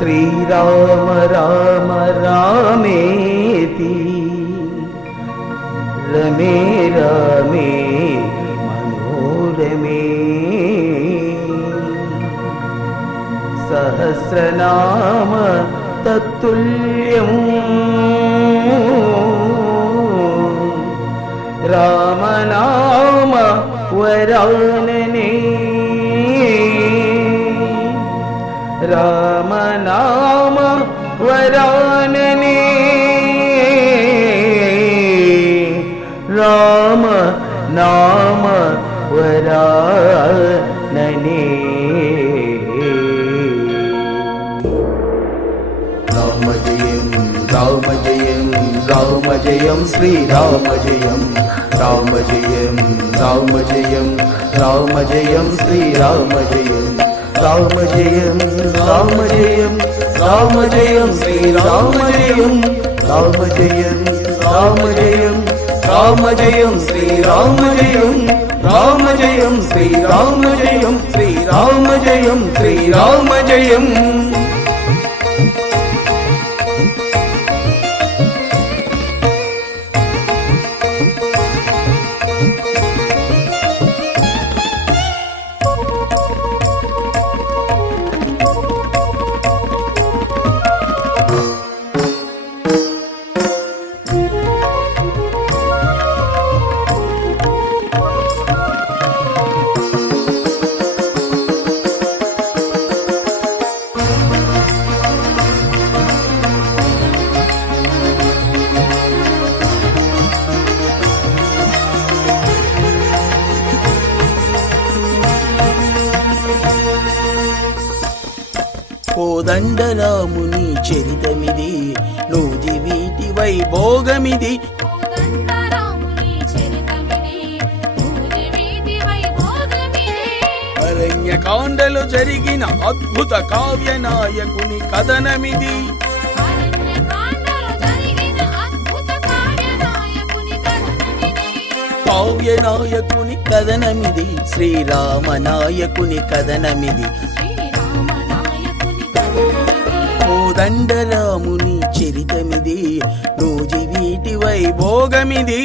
శ్రీరామ రామ రామేతి రమే రమే మనోరమే సహస్రనామ తత్తుల్యం రామనామ వరాననే రామనామ వరాననే రామ నామ వరాననే రామ జయం రామ జయం రామ జయం శ్రీరామ జయం రామ జయం రామ జయం రామ జయం శ్రీరామ జయం రామ జయం రామ జయం రామ జయం శ్రీరామ జయం రామ జయం రామ జయం రామ జయం శ్రీరామ జయం రామ జయం శ్రీరామ జయం శ్రీరామ జయం శ్రీరామ జయం కోదండరాముని చరితమిది నూది వీటి వైభోగమిది అరణ్యకాండలో జరిగిన అద్భుత కావ్య నాయకుని కథనమిది కావ్య నాయకుని కథనమిది శ్రీరామ నాయకుని కథనమిది కోదండరాముని చరితమిది నూజి వీటి వైభోగమిది